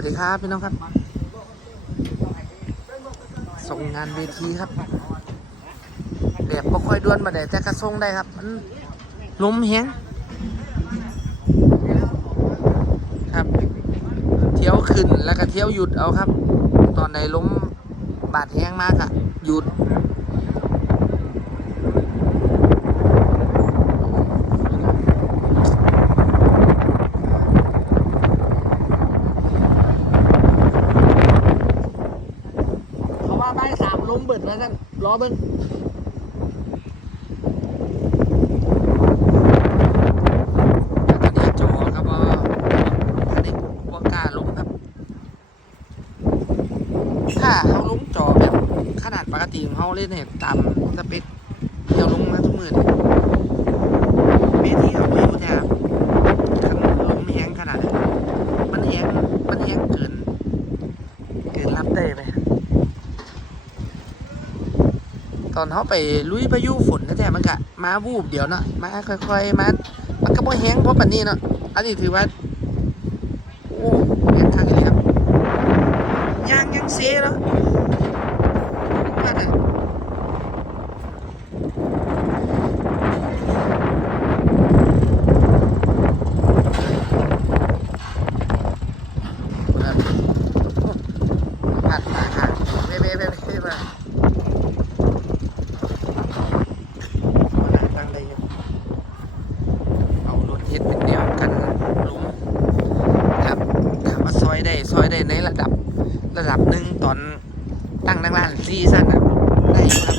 วัสดีครับพี่น้องครับ ส่งงานเวทีครับแบบก็ค่อยด้วนมาได้แต่กระส่งได้ครับมันลมแหงครับ เที่ยวขึ้นแล้วก็เที่ยวหยุดเอาครับ ตอนไหนล้มบาดแหงมากอะหยุด เขาว่าใบสามล้มเบิดแล้วสั่นล้อเบิ้งแล้วก็ดีจอครับว่าอันนี้ ว่ากล้าล้มครับถ้าเขาล้มจอแบบขนาดปกติของเขาเล่นเนี่ยตามสเปคเที่ยวลงมาทุกมือเนี่ยเมที่เอาไปอยู่แทบคันล้มแห้งขนาดนั้นมันแห้งมันแห้งเกิน เกินรับได้ไหม ตอนเขาไปลุยพายุฝนแท้ๆมันกะมาวูบเดี๋ยวเนาะมาค่อยๆมามันก็บ่แห้งเพราะปันนี้เนาะอันนี้ถือว่าโอ้แห้งคักเลยครับยางยังเซเนาะว่าแต่ผ่านตาค่ะเว้ยเว้ยเว้ยเว้ยมา ตั้งได้อยู่เอารถเฮ็ดเป็นแนวกันหลุมครับถามว่าซอยได้ซอยได้ในระดับ ระดับหนึ่งตอน ตั้งนั่งร้านสี่สั้นอะได้อยู่ครับ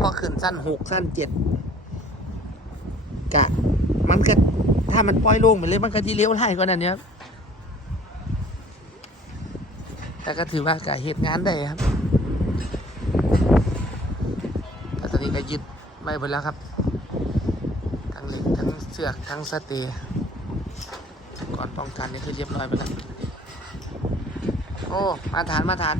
พอขึ้นสั้นหกสั้นเจ็ดกะ มันก็ถ้ามันปล่อยโล่งไปเลยมันก็ที่เลี้ยวไล่กว่านั้นเนี้ยแต่ก็ถือว่ากะเหตุงานได้ครับแต่ตอนนี้ก็ยึดไม่หมดแล้วครับ ทั้งเหล็กทั้งเสือกทั้งสเตย์ก่อนป้องกันนี่คือเรียบร้อยไปแล้วโอ้ มาทานมาทาน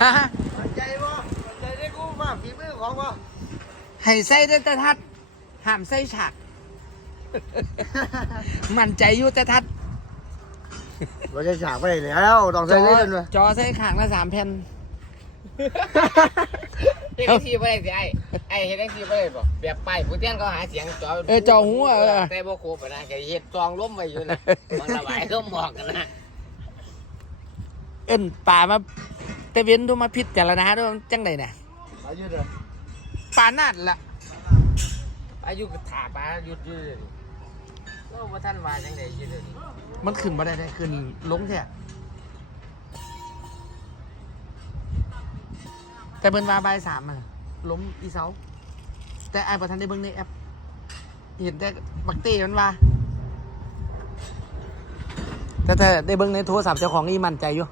ฮ่าฮ่าใจบ่ใจได้กูมาฝีมือของบ่ให้ใส่ได้แต่ทัดห้ามใส่ฉาก มั่นใจอยู่แต่ทัดบ่ได้ฉากไปแล้วต้องใส่เลยจนว่าจอใส่ข้างละสามแผ่นเฮ็ดจังซี่บ่ได้สิไอ้ไอ้เฮ็ดจังซี่บ่ได้บ่แบบป้ายผู้แทนเขาหาเสียงจอเออจอหัวเออแต่บ่ครบอะนะก็เฮ็ดซองล้มไว้อยู่นะมันระบายก็หมอกกันนะเอิ้นป่ามา แต่เว้นดูมาพิษจารณาด้วยจังไดเนี่ยมายืดเลยป่านาดละอายุก็ถาปลาหยุดอยู่เลยก็บ่ทันว่าจังได๋อยู่เลยมันขึ้นมาได้ได้ขึ้นลงแท้แต่เบิ่นว่าใบายสามมันล้มอีเสาแต่ไอ้ประทันได้เบิ่งในแอป เห็นแต่บักเต้มันว่าแต่แต่ได้เบิ่งในโทรศัพท์เจ้าของนี่มั่นใจอยู่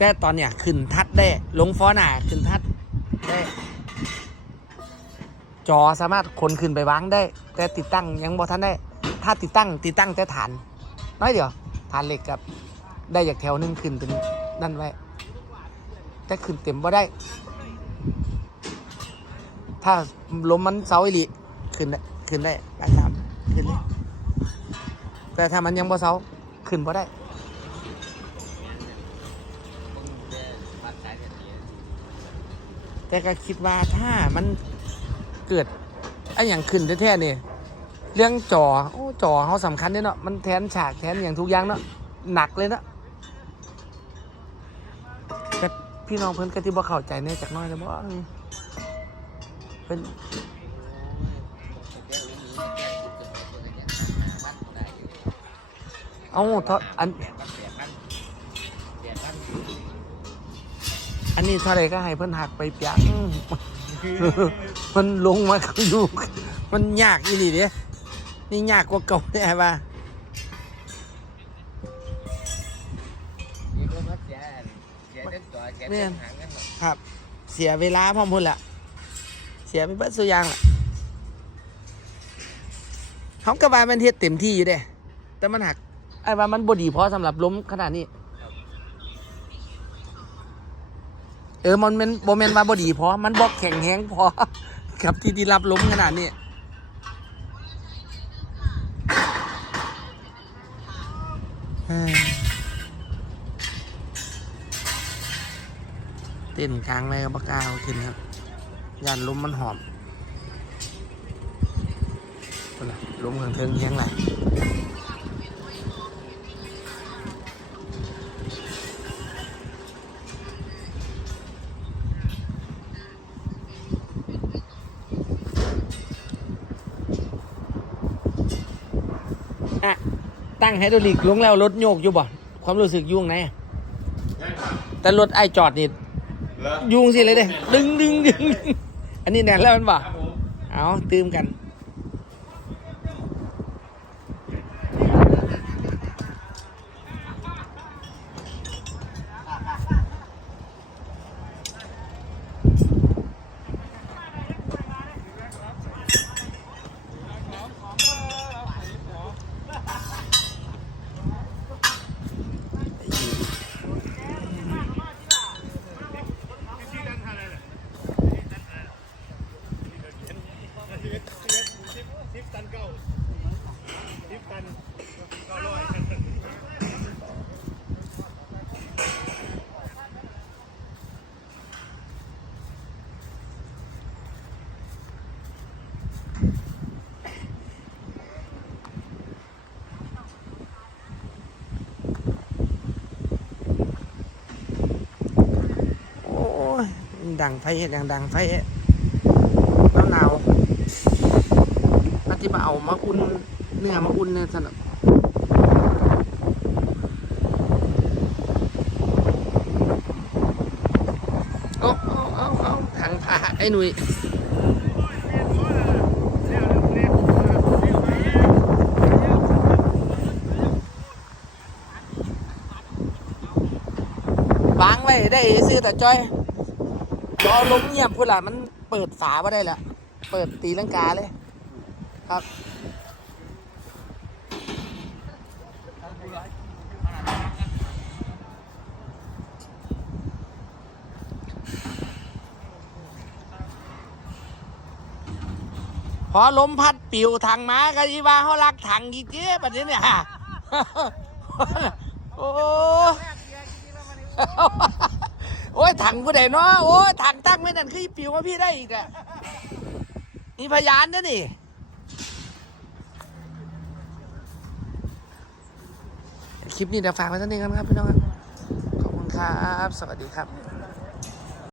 แต่ตอนเนี้ยขึ้นทัดได้ ลงฟอหน้าขึ้นทัดได้ จอสามารถคนขึ้นไปวางได้ แต่ติดตั้งยังบ่ทันได้ ถ้าติดตั้งติดตั้งแต่ฐาน น้อยเดียวฐานเหล็กกับได้จากแถวนึงขึ้นเป็นนั่นไว้ แต่ขึ้นเต็มบ่ได้ ถ้าล้มมันเสาอีหลีขึ้นได้ขึ้นได้ได้ามขึ้นเลยแต่ถ้ามันยังบ่เสาขึ้นบ่ได้ แต่ก็คิดว่าถ้ามันเกิดไอ้อย่างขึ้นแท้ๆนี่เรื่องจอโอ้จอเขาสำคัญเนี่ยเนาะมันแทนฉากแทนอย่างทุกอย่างเนาะหนักเลยเนาะแต่พี่น้องเพิ่นก็ที่บ่เข้าใจเนี่ยจากน้อยเลยบ่เพิ่นเอาเท่าอัน อันนี้เท่าไรก็ให้เพิ่นหักไปเปียงมันลงมาอยู่ มันยากอีหลีเด้นี่ยากกว่าเก่าแน่ป่ะนี่ก็มาเสียเสียแต่จอยแกแม่นหาเงินหน่อยครับ เสียเวลาพร้อมพุ่นละเสียไปเบิดสุยางละเขาก็ว่ามันเฮ็ดเต็มที่อยู่เด้แต่มันหักไอ้ว่ามันบดีพอสำหรับล้มขนาดนี้ เออมันเป็นโมเมนว่าบดีพอ มันบอกแข็งแห้งพอกับที่ที่รับล้มขนาดนี้เต้นกลางเลยก็บกล้าเอาขึ้นครับยันล้มมันหอมล้มข้างเทิงเฮียงไหล ตั้งไฮดรอลิกลงแล้วรถโยกอยู่บ่ความรู้สึกยุ่งไหนอะแต่รถไอจอดนี่ยุงสิเลยเด้ดึงดึงดึงอันนี้แน่นแล้วมันบ่เอาตืมกัน โอ้ย ดังไฟเฮ็ดอย่างดังไฟเฮ็ดแล้วหนาวปฏิมาเอามาอุ่นเนื้อมาอุ่นเนี่ยสนับโอ้เอาเอาเอาถังผ้าไอ้หนุ่ยวางไว้ได้ซื้อแต่จ้อย รอลมเงียบพุ่นละมันเปิดฝาไ่ได้แหละเปิดตีลังกาเลย ครับพอล้มพัดปิวถังม้าก็ยีว่าเขารักถังอีกเจ๊ปัจจุบันเนี่ยโอ้ อ้ยถังผู้ใดเนาะโอ้ยถังตั้งไม่นั่นคือปิวมาพี่ได้อีกอะนี่พยานนะนี่คลิปนี้เดี๋ยวฝากไว้ท่านเองครับพี่น้องครับ ขอบคุณครับ สวัสดีครับ